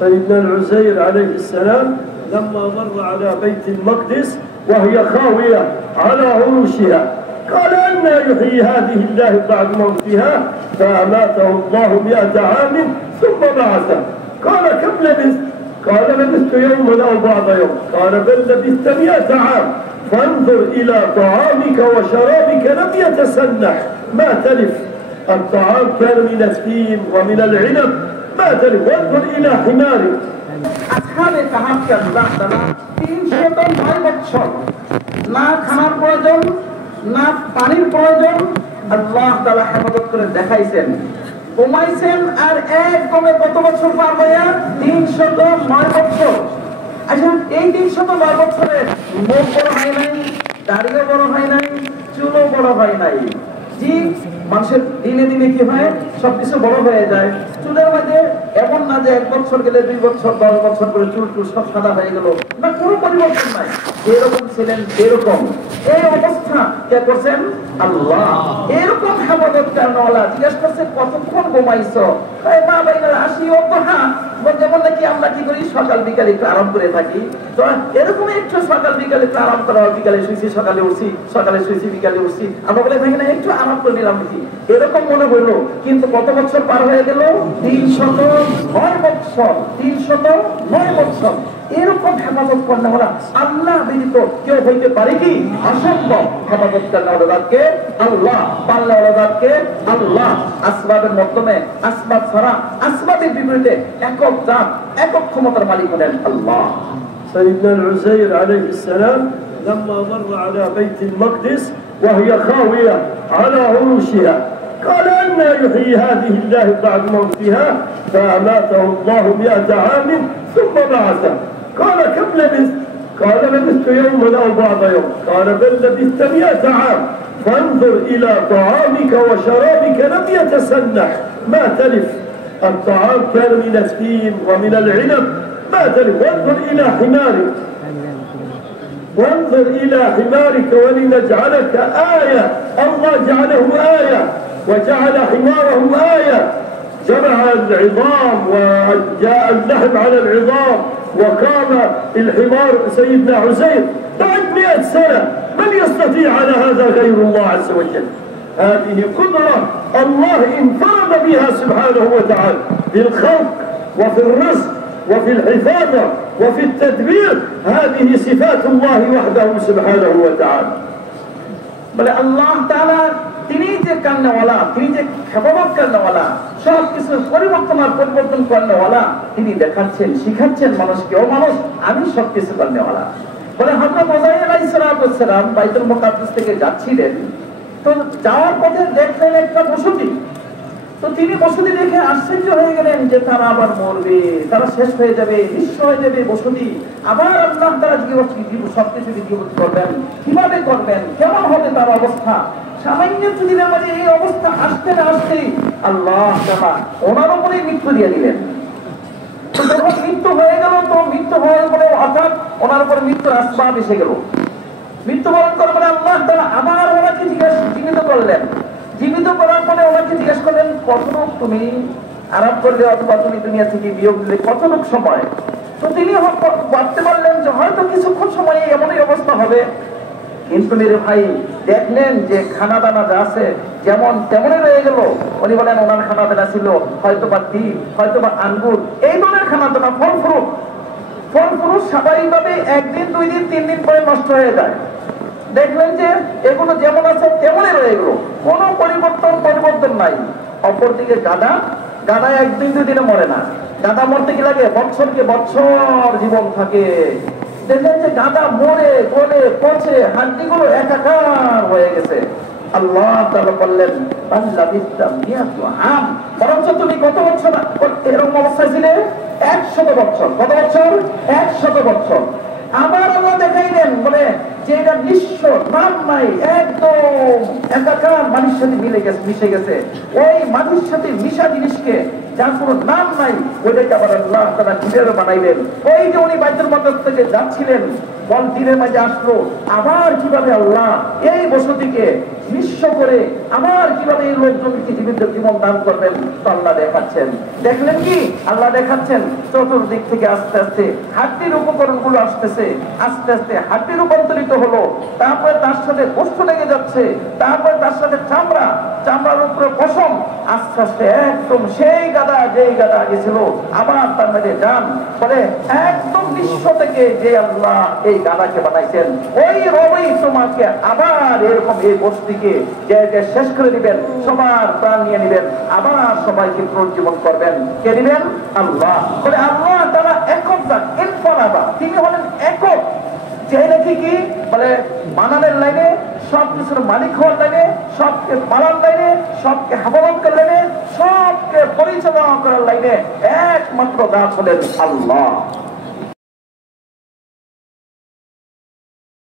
سيدنا العزير عليه السلام لما مر على بيت المقدس وهي خاوية على عروشها قال أن يحيي هذه الله بعد موتها فأماته الله 100 عام ثم بعثه قال كم لبثت؟ قال لبثت يوما أو بعض يوم قال بل لبثت 100 عام فانظر إلى طعامك وشرابك لم يتسنح ما تلف الطعام كان من التين ومن العنب ما تلف وانظر إلى حمارك أصحاب الكهف আল্লাহ তাআলা 309 বছর না খানার প্রয়োজন না পানির প্রয়োজন আল্লাহ তাআলা হেফাজত করে দেখাইছেন ঘুমাইছেন আর একদমে কত বছর পার হইয়া 309 বছর। আচ্ছা এই 309 বছরে মুখ বড় হয় নাই, দাড়িও বড় হয় নাই, চুলও বড় হয় নাই। জি মানুষের দিনে দিনে কি হয় সবকিছু বড় হয়ে যায়। চুলের মধ্যে এমন না যে 1 বছর গেলে 2 বছর 10 বছর করে চুল টুল সব সাদা হয়ে গেল, না কোনো পরিবর্তন নাই, যেরকম ছিলেন সেরকম। এই অবস্থা কে করছেন? আল্লাহ। এরকম হেফাজত করেনওয়ালা জিজ্ঞেস করছে কতক্ষণ ঘুমাইছো? মা বাইনার 80 অবহা যেমন নাকি আমরা কি করি সকাল বিকালে একটু আরাম করে থাকি, তো এরকম একটু সকাল বিকালে একটু আরাম করা, বিকালে শুয়েছি সকালে উঠছি, সকালে শুয়েছি বিকালে উঠছি, আমরা বলে থাকি না একটু আরাম করে নিলাম নাকি, এরকম মনে হইলো। কিন্তু কত বছর পার হয়ে গেল? 309 বছর। 309 বছর। এরকম হেফাজত করেনওয়ালা আল্লাহ ব্যতীত কেউ হইতে পারে কি? অসম্ভব। হেফাজত করেনওয়ালাকে আল্লাহ, পালনেওয়ালাকে আল্লাহ। আসবাবের মাধ্যমে আসবাব ছাড়া আসবাবের বিপরীতে একক জাত, একক ক্ষমতার মালিক হলেন আল্লাহ। سيدنا العزير عليه السلام لما مر على بيت المقدس وهي خاوية على عروشها قال أن يحيي هذه الله بعد موتها فأماته الله 100 عام ثم بعثه قال كم لبثت؟ قال لبثت يوما أو بعض يوم قال بل لبثت 100 عام فانظر إلى طعامك وشرابك لم يتسنح ما تلف الطعام كان من التين ومن العنب ما تلف وانظر إلى حمارك وانظر إلى حمارك ولنجعلك آية الله جعله آية وجعل حماره آية جمع العظام وجاء اللحم على العظام وقام الحمار سيدنا عزير بعد 100 سنة من يستطيع على هذا غير الله عز وجل. هذه قدرة الله انفرد بها سبحانه وتعالى في الخلق وفي الرزق وفي الحفاظة وفي التدبير. هذه صفات الله وحده سبحانه وتعالى. বলে আল্লাহ তাআলা তিনি যে কান্নাওয়ালা, তিনি যে হেফাজত করেনওয়ালা, সব কিছু পরিবর্তন করেনওয়ালা, তিনি দেখাচ্ছেন শিখাচ্ছেন মানুষকে, ও মানুষ আমি সব কিছু করেনওয়ালা। বলে হযরত উযাইর আলাইহিস সালাম বাইতুল মুকাদ্দাস থেকে যাচ্ছিলেন, তো যাওয়ার পথে দেখলেন একটা বসতি। তো তিনি বসতি দেখে আশ্চর্য হয়ে গেলেন যে তারা আবার মরবে, তারা শেষ হয়ে যাবে, নিঃস্ব হয়ে যাবে বসতি। আবার আল্লাহ তারা সবকিছু জীবন করবেন, কিভাবে করবেন, কেমন হবে তার অবস্থা। সামান্য দিনের মাঝে এই অবস্থা আসতে না আসতেই আল্লাহ তাআলা ওনার উপরেই মৃত্যু দিয়ে দিলেন। তো যখন মৃত্যু হয়ে গেল, তো মৃত্যু হওয়ার পরে অর্থাৎ ওনার উপর মৃত্যুর আসবাব এসে গেল। মৃত্যুবরণ করার পরে আল্লাহ তাআলা আবার ওনাকে জীবিত করলেন। জীবিত করার পরে ওনাকে জিজ্ঞেস করলেন কতটুক তুমি আরাম করলে অথবা তুমি দুনিয়া থেকে বিয়োগ দিলে কতটুক সময়। তো তিনি ভাবতে পারলেন যে হয়তো কিছুক্ষণ সময়ে এমনই অবস্থা হবে। কিন্তু মেরে ভাই দেখলেন যে খানা দানা যা আছে যেমন তেমনই রয়ে গেল। উনি বলেন ওনার খানা দানা ছিল হয়তো বা ডিম, হয়তো বা আঙ্গুর, এই ধরনের খানা দানা, ফল ফ্রুট স্বাভাবিকভাবে 1 দিন 2 দিন 3 দিন পরে নষ্ট হয়ে যায়। দেখলেন যে এগুলো যেমন আছে তেমনই রয়ে গেল, কোনো পরিবর্তন নাই। অপরদিকে গাদা 1-2 দিনে মরে না। গাদা মরতে কি লাগে? বছরকে বছর জীবন থাকে। দেখলেন যে গাদা মরে গলে পচে হাড্ডিগুলো একাকার হয়ে গেছে। আল্লাহ তাআলা বললেন বাল্লা বিস্তাম মিয়াতু আম, বরঞ্চ তুমি কত বছর এরকম অবস্থায় ছিলে? 100 বছর। কত বছর? 100 বছর। আবার আল্লাহ দেখাইলেন বলে যে এটা নিঃস্ব, নাম নাই, একদম একাকার মাটির সাথে মিশে গেছে। ওই মাটির সাথে মিশা জিনিসকে যার কোনো নাম নাই, ওইটাকে আবার আল্লাহ তাআলা কিভাবে বানাইলেন। ওই যে উনি বাইতুল মুকাদ্দাস থেকে যাচ্ছিলেন, বল দিনের মাঝে আসলো, আবার কিভাবে আল্লাহ এই বসতিকে নিঃস্ব করে আবার কিভাবে এই লোকজনকে জীবিত জীবন দান করবেন তো আল্লাহ দেখাচ্ছেন। দেখলেন কি আল্লাহ দেখাচ্ছেন চতুর্দিক থেকে আস্তে আস্তে হাড্ডির উপকরণ গুলো আসতেছে, আস্তে আস্তে হাড্ডি রূপান্তরিত হলো, তারপরে তার সাথে গোশত লেগে যাচ্ছে, তারপরে তার সাথে চামড়া, চামড়ার উপরে পশম, আস্তে আস্তে একদম সেই গাদা যেই গাদা আগে ছিল আবার তার মধ্যে যান বলে একদম বিশ্ব থেকে যে আল্লাহ এই গাদাকে বানাইছেন ওই রবই তোমাকে আবার এরকম এই বস্তিকে যে শেষ করে দিবেন, সবার প্রাণ নিয়ে নিবেন, আবার সবাইকে পুনর্জীবন করবেন। কে দিবেন? আল্লাহ। বলে আল্লাহ তারা একক যাক ইনফারাবা, তিনি হলেন একক, যে নাকি কি বলে বানানের লাইনে, সবকিছুর মালিক হওয়ার লাইনে, সবকে পালার লাইনে, সবকে হেফাজত করার লাইনে, সবকে পরিচালনা করার লাইনে একমাত্র দাস হলেন আল্লাহ।